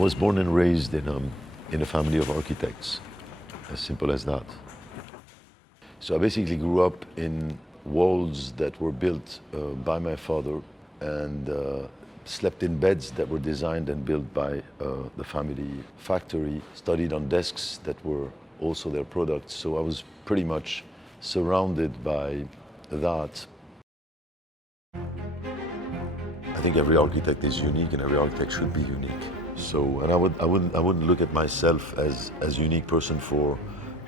was born and raised in a family of architects, as simple as that. So I basically grew up in walls that were built by my father and slept in beds that were designed and built by the family factory, studied on desks that were also their products. So I was pretty much surrounded by that. I think every architect is unique and every architect should be unique. So, and I wouldn't look at myself as a unique person for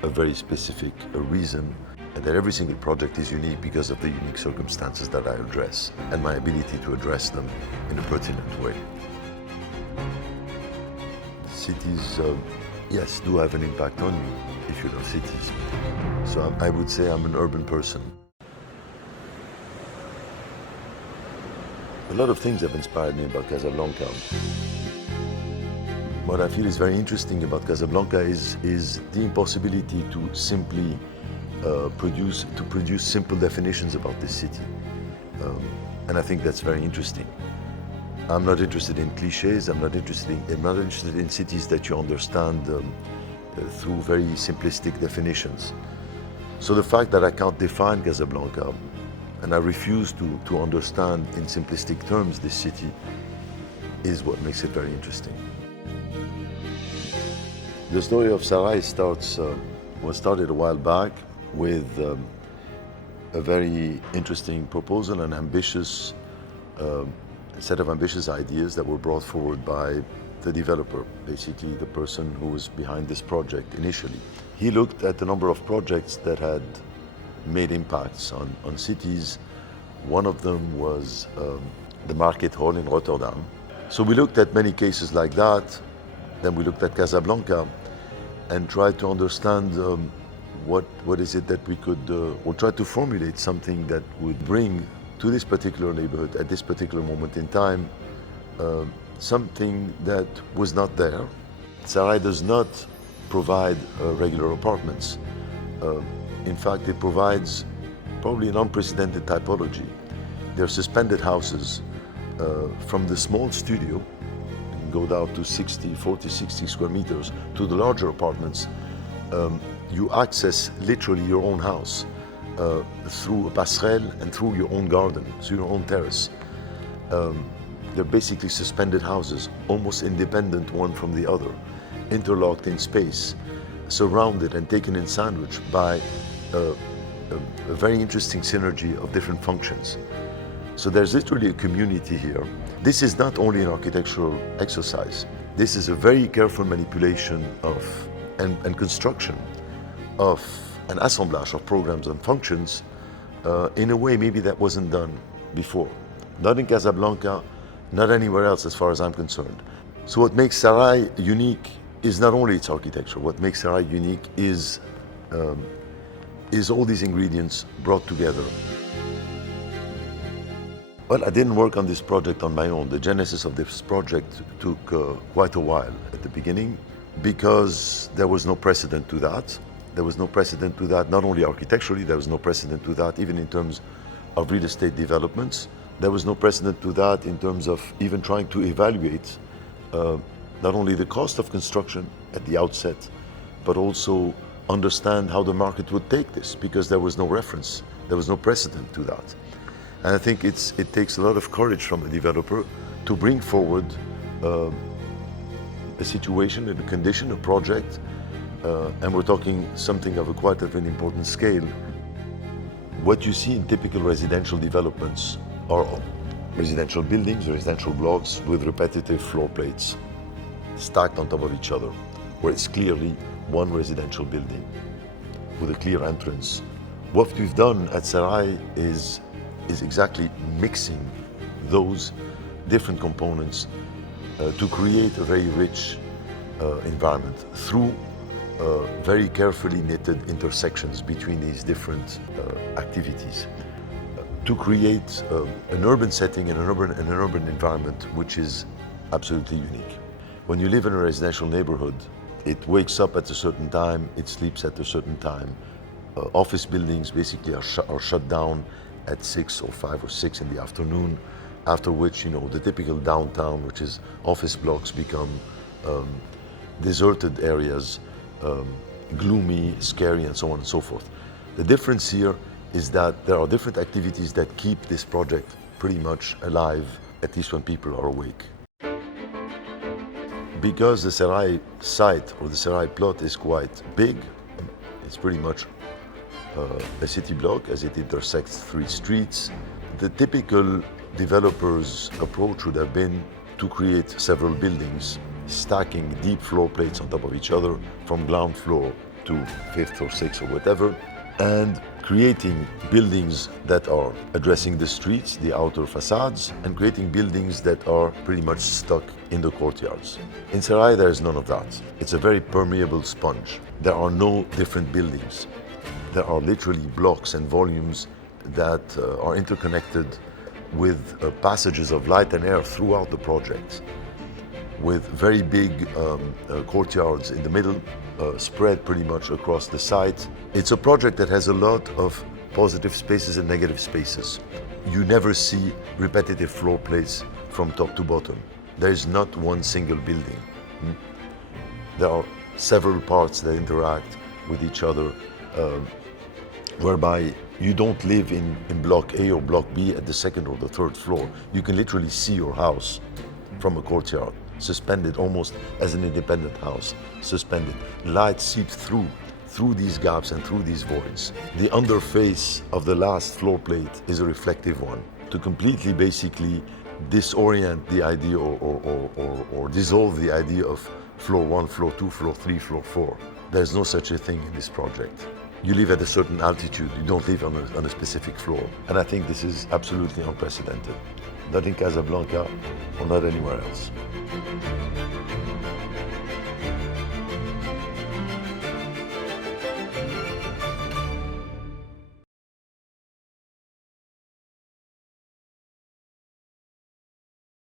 a very specific reason, and that every single project is unique because of the unique circumstances that I address and my ability to address them in a pertinent way. Cities, yes, do have an impact on you if you love cities. So I would say I'm an urban person. A lot of things have inspired me about Casablanca. What I feel is very interesting about Casablanca is the impossibility to simply produce simple definitions about this city. And I think that's very interesting. I'm not interested in cliches. I'm not interested in cities that you understand through very simplistic definitions. So the fact that I can't define Casablanca and I refuse to understand in simplistic terms this city is what makes it very interesting. The story of Saray was started a while back with a very interesting proposal, an ambitious set of ambitious ideas that were brought forward by the developer, basically the person who was behind this project initially. He looked at a number of projects that had made impacts on cities. One of them was the Market Hall in Rotterdam. So we looked at many cases like that. Then we looked at Casablanca and tried to understand what is it that we could, or try to formulate something that would bring to this particular neighborhood at this particular moment in time something that was not there. Saray does not provide regular apartments. In fact, it provides probably an unprecedented typology. They're suspended houses from the small studio, go down to 40, 60 square meters, to the larger apartments. You access literally your own house through a passerelle and through your own garden, through your own terrace. They're basically suspended houses, almost independent one from the other, interlocked in space, surrounded and taken in sandwich by a very interesting synergy of different functions. So there's literally a community here. This is not only an architectural exercise. This is a very careful manipulation of and construction of an assemblage of programs and functions in a way maybe that wasn't done before. Not in Casablanca, not anywhere else as far as I'm concerned. So what makes Saray unique is not only its architecture. What makes Saray unique is all these ingredients brought together. Well, I didn't work on this project on my own. The genesis of this project took quite a while at the beginning because there was no precedent to that. There was no precedent to that, not only architecturally, there was no precedent to that even in terms of real estate developments. There was no precedent to that in terms of even trying to evaluate not only the cost of construction at the outset, but also understand how the market would take this, because there was no reference, there was no precedent to that. And I think it takes a lot of courage from a developer to bring forward a situation, a condition, a project, and we're talking something of quite an important scale. What you see in typical residential developments are residential buildings, residential blocks with repetitive floor plates stacked on top of each other, where it's clearly one residential building with a clear entrance. What we've done at Saray is exactly mixing those different components to create a very rich environment through very carefully knitted intersections between these different activities to create an urban setting and an urban environment which is absolutely unique. When you live in a residential neighborhood, it wakes up at a certain time, it sleeps at a certain time. Office buildings basically are shut down at 6 or 5 or 6 in the afternoon, after which, the typical downtown, which is office blocks, become deserted areas, gloomy, scary, and so on and so forth. The difference here is that there are different activities that keep this project pretty much alive, at least when people are awake. Because the Saray site or the Saray plot is quite big, it's pretty much a city block as it intersects 3 streets. The typical developer's approach would have been to create several buildings, stacking deep floor plates on top of each other from ground floor to 5th or 6th or whatever, and creating buildings that are addressing the streets, the outer facades, and creating buildings that are pretty much stuck in the courtyards. In Saray, there is none of that. It's a very permeable sponge. There are no different buildings. There are literally blocks and volumes that are interconnected with passages of light and air throughout the project, with very big courtyards in the middle, spread pretty much across the site. It's a project that has a lot of positive spaces and negative spaces. You never see repetitive floor plates from top to bottom. There is not one single building. There are several parts that interact with each other, whereby you don't live in block A or block B at the 2nd or the 3rd floor. You can literally see your house from a courtyard, suspended almost as an independent house, suspended. Light seeps through these gaps and through these voids. The underface of the last floor plate is a reflective one to completely basically disorient the idea or dissolve the idea of floor 1, floor 2, floor 3, floor 4. There's no such a thing in this project. You live at a certain altitude, you don't live on a specific floor. And I think this is absolutely unprecedented. Not in Casablanca or not anywhere else.